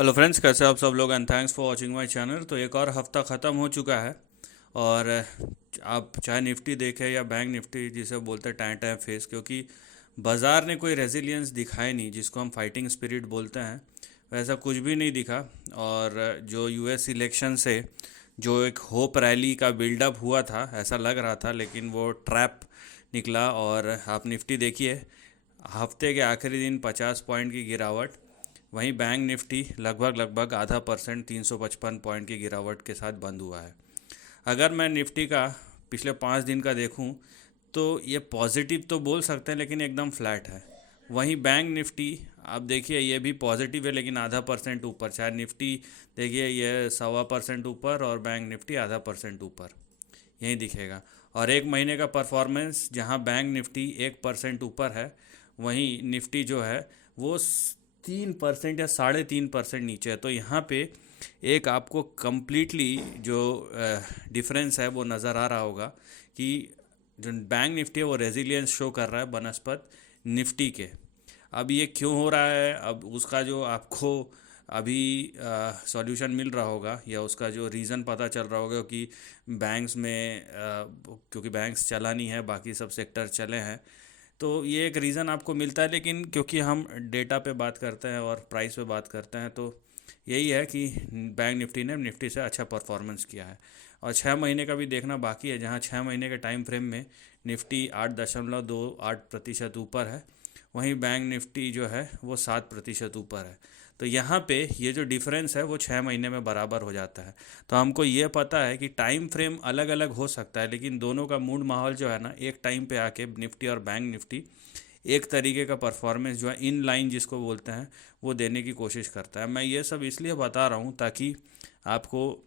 Hello friends, कैसे आप सब लोग? And thanks for watching my channel. तो एक और हफ्ता ख़त्म हो चुका है और आप चाहे निफ्टी देखें या बैंक निफ्टी जिसे बोलते हैं टाइम टाइम फेस, क्योंकि बाज़ार ने कोई रेजिलियंस दिखाई नहीं, जिसको हम फाइटिंग स्पिरिट बोलते हैं, वैसा कुछ भी नहीं दिखा। और जो यूएस इलेक्शन से जो एक होप रैली का बिल्डअप हुआ था, ऐसा लग रहा था, लेकिन वो ट्रैप निकला। और आप निफ्टी देखिए, हफ्ते के आखिरी दिन 50 पॉइंट की गिरावट। वहीं बैंक निफ्टी लगभग लगभग आधा परसेंट 355 पॉइंट की गिरावट के साथ बंद हुआ है। अगर मैं निफ्टी का पिछले 5 दिन का देखूं तो ये पॉजिटिव तो बोल सकते हैं, लेकिन एकदम फ्लैट है। वहीं बैंक निफ्टी आप देखिए, ये भी पॉजिटिव है लेकिन आधा परसेंट ऊपर। चाहे निफ्टी देखिए, ये 1.25% ऊपर और बैंक निफ्टी आधा परसेंट ऊपर, यही दिखेगा। और एक महीने का परफॉर्मेंस जहां बैंक निफ्टी 1% ऊपर है, वहीं निफ्टी जो है वो 3% या 3.5% नीचे है। तो यहाँ पे एक आपको कम्प्लीटली जो डिफरेंस है वो नज़र आ रहा होगा कि जो बैंक निफ्टी है वो रेजिलियंस शो कर रहा है बनस्पत निफ्टी के। अब ये क्यों हो रहा है, अब उसका जो आपको अभी सॉल्यूशन मिल रहा होगा या उसका जो रीज़न पता चल रहा होगा कि बैंक्स में क्योंकि बैंक्स चला नहीं है, बाकी सब सेक्टर चले हैं, तो ये एक रीज़न आपको मिलता है। लेकिन क्योंकि हम डेटा पे बात करते हैं और प्राइस पे बात करते हैं, तो यही है कि बैंक निफ्टी ने निफ्टी से अच्छा परफॉर्मेंस किया है। और 6 महीने का भी देखना बाकी है, जहाँ 6 महीने के टाइम फ्रेम में निफ्टी 8.28% ऊपर है, वहीं बैंक निफ्टी जो है वो 7% ऊपर है। तो यहाँ पे ये जो डिफरेंस है वो 6 महीने में बराबर हो जाता है। तो हमको ये पता है कि टाइम फ्रेम अलग अलग हो सकता है, लेकिन दोनों का मूड माहौल जो है ना, एक टाइम पे आके निफ्टी और बैंक निफ्टी एक तरीके का परफॉर्मेंस जो है इन लाइन जिसको बोलते हैं, वो देने की कोशिश करता है। मैं ये सब इसलिए बता रहा हूँ ताकि आपको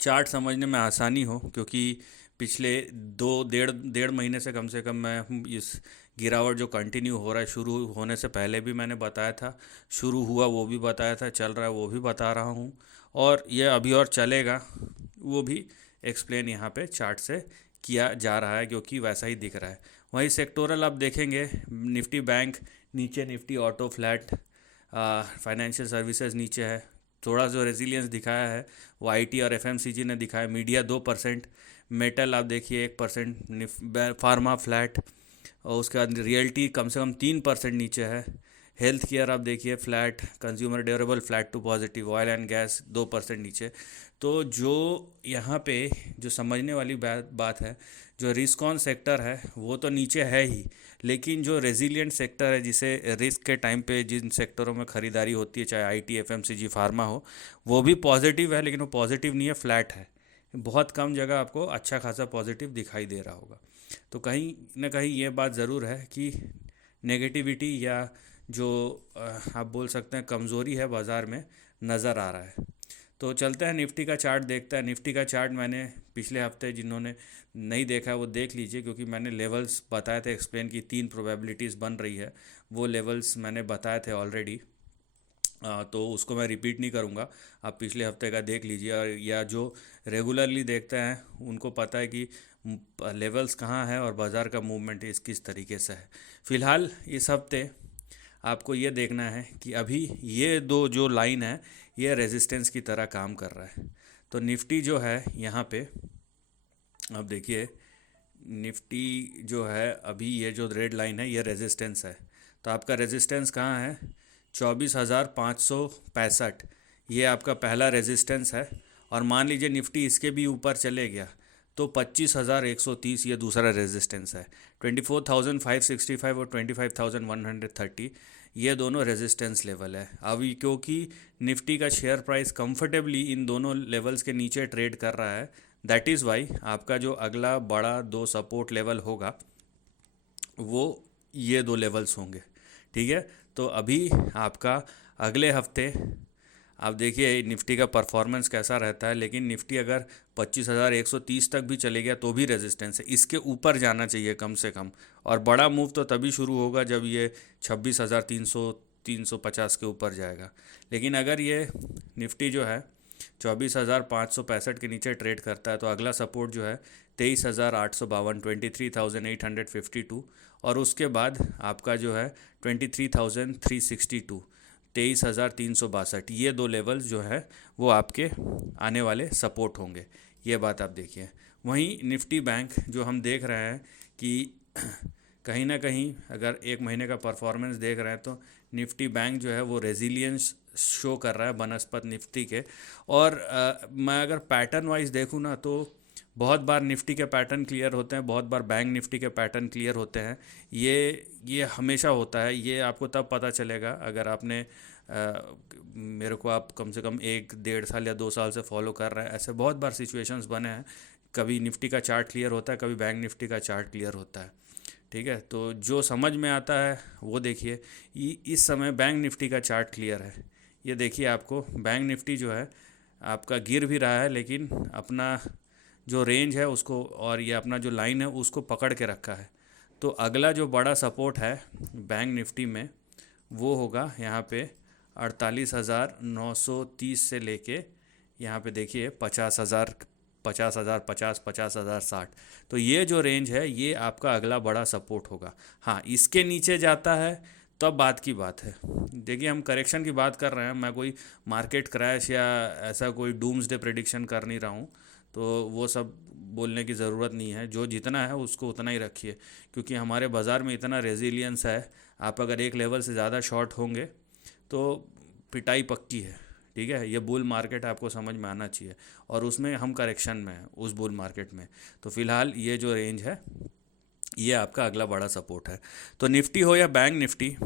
चार्ट समझने में आसानी हो, क्योंकि पिछले दो डेढ़ डेढ़ महीने से कम मैं इस गिरावट जो कंटिन्यू हो रहा है, शुरू होने से पहले भी मैंने बताया था, शुरू हुआ वो भी बताया था, चल रहा है वो भी बता रहा हूँ, और ये अभी और चलेगा वो भी एक्सप्लेन यहाँ पे चार्ट से किया जा रहा है, क्योंकि वैसा ही दिख रहा है। वहीं सेक्टोरल आप देखेंगे, निफ्टी बैंक नीचे, Nifty auto flat, financial services नीचे है। थोड़ा जो रेजिलियंस दिखाया है वो आईटी और एफएमसीजी ने दिखाया। मीडिया 2%, मेटल आप देखिए 1%, फार्मा फ्लैट, और उसके बाद रियल्टी कम से कम 3% नीचे है। हेल्थ केयर आप देखिए flat, consumer durable flat to positive, oil and gas 2% नीचे। तो जो यहाँ पे जो समझने वाली बात है, जो रिस्क ऑन सेक्टर है वो तो नीचे है ही, लेकिन जो रेजिलियंट सेक्टर है, जिसे रिस्क के टाइम पे जिन सेक्टरों में ख़रीदारी होती है, चाहे आईटी, एफएमसीजी, फार्मा हो, वो भी पॉजिटिव है, लेकिन वो पॉजिटिव नहीं है, फ्लैट है। बहुत कम जगह आपको अच्छा खासा पॉजिटिव दिखाई दे रहा होगा। तो कहीं ना कहीं ये बात ज़रूर है कि नेगेटिविटी या जो आप बोल सकते हैं कमज़ोरी है बाज़ार में, नज़र आ रहा है। तो चलते हैं निफ्टी का चार्ट देखते हैं। निफ्टी का चार्ट मैंने पिछले हफ्ते, जिन्होंने नहीं देखा है वो देख लीजिए, क्योंकि मैंने लेवल्स बताए थे, एक्सप्लेन की 3 प्रोबेबिलिटीज़ बन रही है, वो लेवल्स मैंने बताए थे ऑलरेडी। तो उसको मैं रिपीट नहीं करूँगा, आप पिछले हफ्ते का देख लीजिए। और या जो रेगुलरली देखते हैं उनको पता है कि लेवल्स कहाँ है और बाज़ार का मूवमेंट इस किस तरीके से है। फ़िलहाल इस हफ्ते आपको ये देखना है कि अभी ये दो जो लाइन है, ये रेजिस्टेंस की तरह काम कर रहा है। तो निफ्टी जो है यहाँ पे अब देखिए, निफ्टी जो है अभी ये जो रेड लाइन है ये रेजिस्टेंस है। तो आपका रेजिस्टेंस कहाँ है? 24,565, ये आपका पहला रेजिस्टेंस है। और मान लीजिए निफ्टी इसके भी ऊपर चले गया तो 25,130 ये दूसरा रेजिस्टेंस है। 24,565 और 25,130 ये दोनों रेजिस्टेंस लेवल है। अभी क्योंकि निफ्टी का शेयर प्राइस कंफर्टेबली इन दोनों लेवल्स के नीचे ट्रेड कर रहा है, दैट इज़ वाई आपका जो अगला बड़ा दो सपोर्ट लेवल होगा वो ये दो लेवल्स होंगे। ठीक है, तो अभी आपका अगले हफ्ते आप देखिए निफ्टी का परफॉर्मेंस कैसा रहता है। लेकिन निफ्टी अगर 25,130 तक भी चले गया तो भी रेजिस्टेंस है, इसके ऊपर जाना चाहिए कम से कम। और बड़ा मूव तो तभी शुरू होगा जब ये 26,300 350 के ऊपर जाएगा। लेकिन अगर ये निफ्टी जो है 24,565 के नीचे ट्रेड करता है तो अगला सपोर्ट जो है 23,852, 23,852, और उसके बाद आपका जो है 23,362। 23,362, ये दो लेवल्स जो है वो आपके आने वाले सपोर्ट होंगे, ये बात आप देखिए। वहीं निफ्टी बैंक जो हम देख रहे हैं कि कहीं ना कहीं अगर एक महीने का परफॉर्मेंस देख रहे हैं तो निफ्टी बैंक जो है वो रेजिलियंस शो कर रहा है बनस्पत निफ्टी के। और मैं अगर पैटर्न वाइज देखूँ ना तो बहुत बार निफ्टी के पैटर्न क्लियर होते हैं, बहुत बार बैंक निफ्टी के पैटर्न क्लियर होते हैं। ये हमेशा होता है, ये आपको तब पता चलेगा अगर आपने मेरे को आप कम से कम 1 डेढ़ साल या 2 साल से फॉलो कर रहे हैं। ऐसे बहुत बार सिचुएशंस बने हैं, कभी निफ्टी का चार्ट क्लियर होता है, कभी बैंक निफ्टी का चार्ट क्लियर होता है। ठीक है, तो जो समझ में आता है वो देखिए। इस समय बैंक निफ्टी का चार्ट क्लियर है, ये देखिए। आपको बैंक निफ्टी जो है आपका गिर भी रहा है, लेकिन अपना जो रेंज है उसको और ये अपना जो लाइन है उसको पकड़ के रखा है। तो अगला जो बड़ा सपोर्ट है बैंक निफ्टी में वो होगा यहाँ पे 48,930 से लेके यहाँ पे देखिए 50,000, 50,000 50, 50,000 60। तो ये जो रेंज है ये आपका अगला बड़ा सपोर्ट होगा। हाँ, इसके नीचे जाता है तब बात की बात है। देखिए, हम करेक्शन की बात कर रहे हैं, मैं कोई मार्केट क्रैश या ऐसा कोई डूम्सडे प्रेडिक्शन कर नहीं रहा हूँ, तो वो सब बोलने की ज़रूरत नहीं है। जो जितना है उसको उतना ही रखिए, क्योंकि हमारे बाज़ार में इतना रेजिलियंस है। आप अगर एक लेवल से ज़्यादा शॉर्ट होंगे तो पिटाई पक्की है। ठीक है, ये बुल मार्केट आपको समझ में आना चाहिए, और उसमें हम करेक्शन में हैं उस बुल मार्केट में। तो फ़िलहाल ये जो रेंज है ये आपका अगला बड़ा सपोर्ट है। तो निफ्टी हो या बैंक निफ्टी,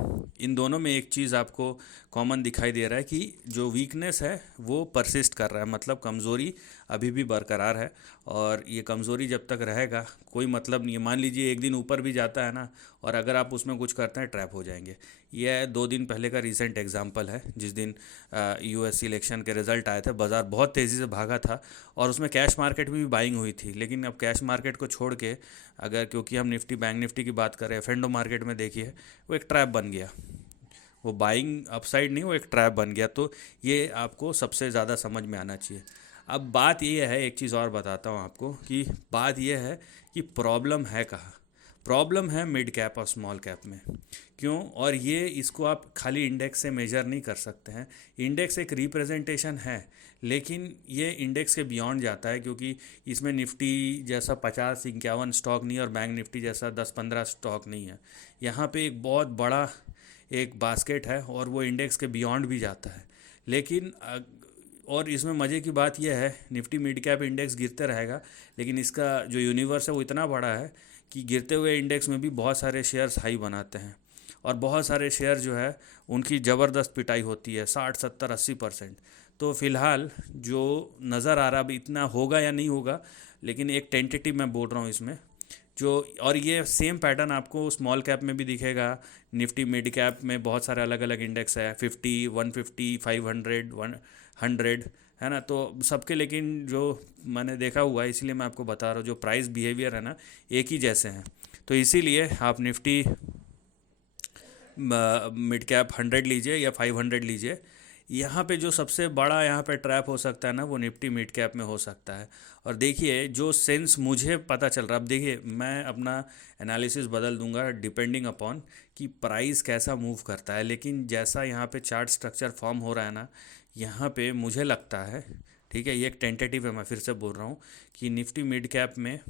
इन दोनों में एक चीज़ आपको कॉमन दिखाई दे रहा है कि जो वीकनेस है वो परसिस्ट कर रहा है, मतलब कमज़ोरी अभी भी बरकरार है। और ये कमज़ोरी जब तक रहेगा कोई मतलब नहीं है। मान लीजिए एक दिन ऊपर भी जाता है ना, और अगर आप उसमें कुछ करते हैं ट्रैप हो जाएंगे। यह 2 दिन पहले का रीसेंट एग्जांपल है, जिस दिन यूएस इलेक्शन के रिज़ल्ट आए थे, बाज़ार बहुत तेज़ी से भागा था और उसमें कैश मार्केट में भी बाइंग हुई थी। लेकिन अब कैश मार्केट को छोड़ के अगर, क्योंकि हम निफ्टी बैंक निफ्टी की बात करें, एफ&ओ मार्केट में देखिए वो एक ट्रैप बन गया। वो बाइंग अपसाइड नहीं, वो एक ट्रैप बन गया। तो ये आपको सबसे ज़्यादा समझ में आना चाहिए। अब बात ये है, एक चीज़ और बताता हूँ आपको कि बात ये है कि प्रॉब्लम है कहाँ। प्रॉब्लम है मिड कैप और स्मॉल कैप में। क्यों? और ये इसको आप खाली इंडेक्स से मेजर नहीं कर सकते हैं। इंडेक्स एक रिप्रेजेंटेशन है, लेकिन ये इंडेक्स के बियॉन्ड जाता है, क्योंकि इसमें निफ्टी जैसा 50-51 स्टॉक नहीं है और बैंक निफ्टी जैसा 10-15 स्टॉक नहीं है। यहाँ पे एक बहुत बड़ा एक बास्केट है और वो इंडेक्स के बियॉन्ड भी जाता है। लेकिन और इसमें मज़े की बात यह है, निफ्टी मिड कैप इंडेक्स गिरते रहेगा, लेकिन इसका जो यूनिवर्स है वो इतना बड़ा है कि गिरते हुए इंडेक्स में भी बहुत सारे शेयर्स हाई बनाते हैं, और बहुत सारे शेयर जो है उनकी ज़बरदस्त पिटाई होती है, 60-70-80%। तो फ़िलहाल जो नज़र आ रहा, अब इतना होगा या नहीं होगा, लेकिन एक टेंटेटिव मैं बोल रहा हूँ इसमें जो। और ये सेम पैटर्न आपको स्मॉल कैप में भी दिखेगा। निफ्टी मिड कैप में बहुत सारे अलग अलग इंडेक्स है, 50, 150, 500, 100, है ना। तो सबके, लेकिन जो मैंने देखा हुआ है, इसलिए मैं आपको बता रहा हूँ, जो प्राइस बिहेवियर है ना एक ही जैसे हैं। तो इसीलिए आप निफ्टी मिड कैप 100 लीजिए या 500 लीजिए। यहाँ पे जो सबसे बड़ा यहाँ पे ट्रैप हो सकता है ना, वो निफ्टी मिड कैप में हो सकता है। और देखिए, जो सेंस मुझे पता चल रहा है, अब देखिए मैं अपना एनालिसिस बदल दूंगा डिपेंडिंग अपॉन कि प्राइस कैसा मूव करता है। लेकिन जैसा यहाँ पे चार्ट स्ट्रक्चर फॉर्म हो रहा है ना, यहाँ पे मुझे लगता है, ठीक है, ये एक टेंटेटिव है, मैं फिर से बोल रहा हूँ, कि निफ्टी मिड कैप में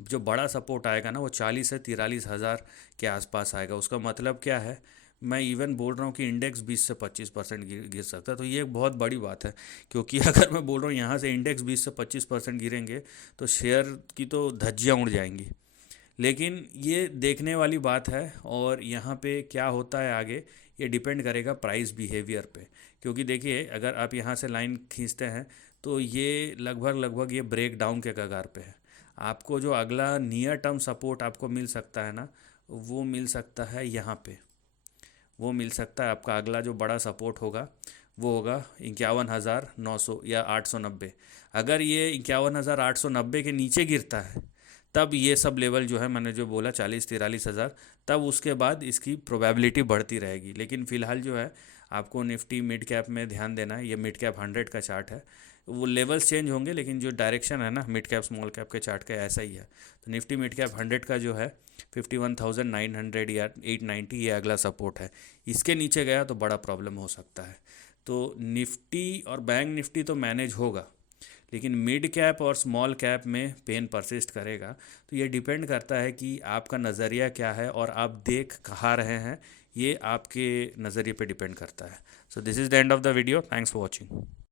जो बड़ा सपोर्ट आएगा ना वो 40 से 43 हज़ार के आसपास आएगा। उसका मतलब क्या है, मैं इवन बोल रहा हूँ कि इंडेक्स 20 से 25% गिर सकता है। तो ये एक बहुत बड़ी बात है, क्योंकि अगर मैं बोल रहा हूँ यहाँ से इंडेक्स 20 से 25% गिरेंगे तो शेयर की तो धज्जियाँ उड़ जाएंगी। लेकिन ये देखने वाली बात है, और यहाँ पे क्या होता है आगे ये डिपेंड करेगा प्राइस बिहेवियर पे। क्योंकि देखिए, अगर आप यहाँ से लाइन खींचते हैं तो ये लगभग ये ब्रेक डाउन के कगार पे है। आपको जो अगला नियर टर्म सपोर्ट आपको मिल सकता है ना, वो मिल सकता है यहाँ पे, वो मिल सकता है। आपका अगला जो बड़ा सपोर्ट होगा वो होगा 51,900 या 890। अगर ये 51,890 के नीचे गिरता है तब ये सब लेवल जो है मैंने जो बोला 40-43 हज़ार, तब उसके बाद इसकी प्रोबेबिलिटी बढ़ती रहेगी। लेकिन फ़िलहाल जो है आपको निफ्टी मिड कैप में ध्यान देना है। ये मिड कैप 100 का चार्ट है, वो लेवल्स चेंज होंगे लेकिन जो डायरेक्शन है ना मिड कैप स्मॉल कैप के चार्ट का ऐसा ही है। तो निफ्टी मिड कैप 100 का जो है 51,900 या 890 ये अगला सपोर्ट है। इसके नीचे गया तो बड़ा प्रॉब्लम हो सकता है। तो निफ्टी और बैंक निफ्टी तो मैनेज होगा, लेकिन मिड कैप और स्मॉल कैप में पेन परसिस्ट करेगा। तो ये डिपेंड करता है कि आपका नज़रिया क्या है और आप देख कहाँ रहे हैं, ये आपके नज़रिए पे डिपेंड करता है। So this is the end of the video. Thanks for watching.